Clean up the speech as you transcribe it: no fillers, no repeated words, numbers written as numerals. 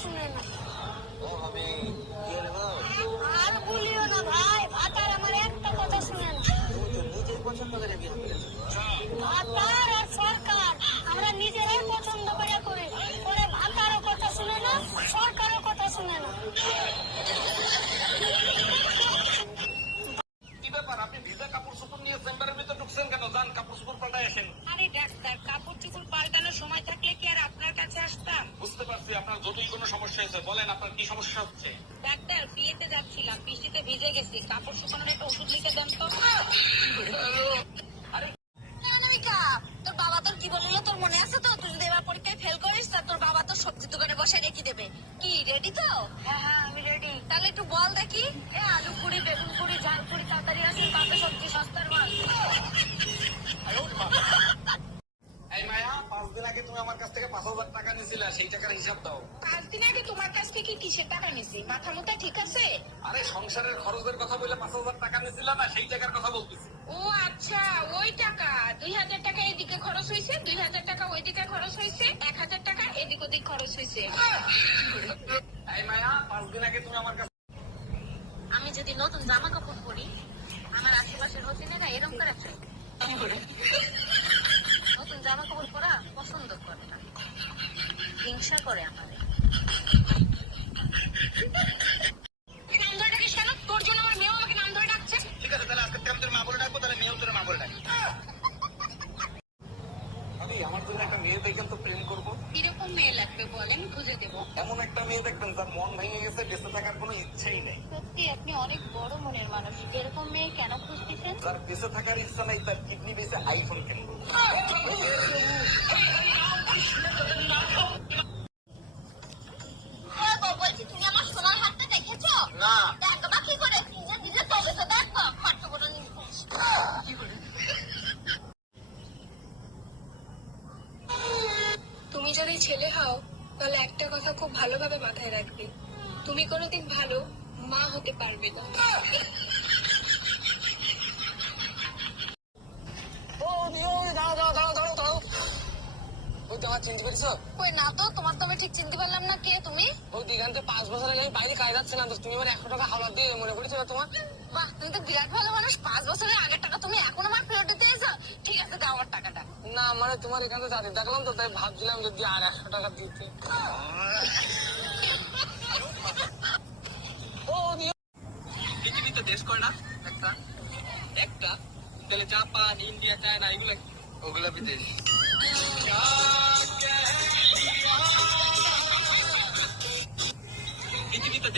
শুনে না। ও আমি কি রে ভাই, আর বলিও না ভাই, ভাতার আমার একটা কথা শুনে না। তুমি তো নিজের পছন্দ করে বিয়ে করেছো। ভাতার আর সরকার আমরা নিজেরাই পছন্দ করে করি, পরে ভাতারও কথা শুনে না, সরকারও কথা শুনে না। কি ব্যাপার, আপনি ভিজা কাপড় চোপড় নিয়ে চেম্বারের ভিতরে ঢুকছেন কেন? যান কাপড় চোপড় পাল্টাই আসেন। আরে ডাক্তার, কাপড় চোপড় পাল্টানোর সময় থাকলে কি আর আপনার কাছে আসতাম? বুঝতে পারছি আপনার জটিল কোনো সমস্যা হয়েছে, বলেন আপনার কি সমস্যা হচ্ছে। ডাক্তার, বিয়েতে যাচ্ছিলাম, বৃষ্টিতে ভিজে গেছি, কাপড় শুকানোর একটা ওষুধ লিখে দেন তো। অনামিকা, তোর বাবা তোর কি বললো তোর মনে আছে তো? তুই যদি এবার পরীক্ষায় ফেল করিস তা তোর বাবা তোর সবজি দোকানে বসে রেখে দেবে। কি রেডি তো? হ্যাঁ আমি রেডি। তাহলে একটু বল দেখি। আলু পুরি, বেগুন পুরি, ঝাল পুরি তাড়াতাড়ি আসেন, পাতা সবজি সস্তার মাল। এই মায়া, 5 দিন আগে তুমি আমার কাছ থেকে 5,000 টাকা নিয়েছিলে, সেই টাকার হিসাব দাও। 5 দিন আগে তোমার কাছ থেকে কিসের টাকা নিছি? মাথা মোটা ঠিক আছে? আরে সংসারের খরচের কথা বলে 5,000 টাকা নিয়েছিল না, সেই টাকার কথা বলতেছি। ও আচ্ছা, ওই টাকা। 2,000 টাকা এদিকে খরচ হয়েছে, 2,000 টাকা ওইদিকে খরচ হয়েছে, 1,000 টাকা এদিক ওদিক খরচ হয়েছে। এই মায়া, 5 দিন আগে তুমি আমার কাছে আমি যদি নতুন জামা কাপড় পরি, আমার আশেপাশের হোটেলেরা এরম করে চাই। নতুন জামা কাপড় পরা পছন্দ করে না, হিংসা করে আমাদের। তুই নাম ধরে ডাকিস কেন? তোর জন্য আমার মেয়েও আমাকে নাম ধরে ডাকছে। ঠিক আছে, তাহলে আজকে আমি তোর মা বলে ডাকবো, তাহলে মেয়েও তোর মা বলে ডাকি। ভাবি, আমার জন্য একটা মেয়ে দেখেন তো, প্রেম করবো। কিরকম মেয়ে লাগবে বলেন, খুঁজে দেবো। এমন একটা মেয়ে দেখবেন যার মন ভেঙে গেছে, বেঁচে থাকার কোনো ইচ্ছেই নেই। সত্যি আপনি অনেক বড় মনের মানুষ। এরকম মেয়ে কেন খুঁজতেছেন? যার বেঁচে থাকার ইচ্ছা নাই, তার কিডনি বেঁচে আইফোন কিনবো। বলছি, তুমি আমার সোনার হাতটা দেখেছো? না। দেখবা কি করে? নিজে নিজে তবে তো দেখবো কত বড় নির্দেশ। তুমি যদি ছেলে হও তাহলে একটা কথা খুব ভালোভাবে মাথায় রাখবে, তুমি কোনোদিন ভালো মা হতে পারবে না। ওই তো আমার চিনতে পেরেছো? কই না তো, তোমার তো আমি ঠিক চিনতে পারলাম না। কে তুমি? ওই দিঘান্তে 5 বছর আগে আমি বাইরে কাজ যাচ্ছে না তো, তুমি আমার 100 টাকা হাওলা দিয়ে মনে পড়েছিল তোমার? বাহ, তুমি তো বিরাট ভালো মানুষ। 5 বছরের আগের টাকা তুমি এখন আমার ফেরত দিতে এসো? ঠিক আছে, দাও আমার টাকাটা। না মানে তোমার এখানে দাঁড়িয়ে দেখলাম তো, তাই ভাবছিলাম যদি আর 100 টাকা দিতে। ও পৃথিবীতে দেশ কয়টা? একটা। একটা? তাহলে জাপান, ইন্ডিয়া, চায়না এগুলো ওগুলা বিদেশ। পৃথিবীতে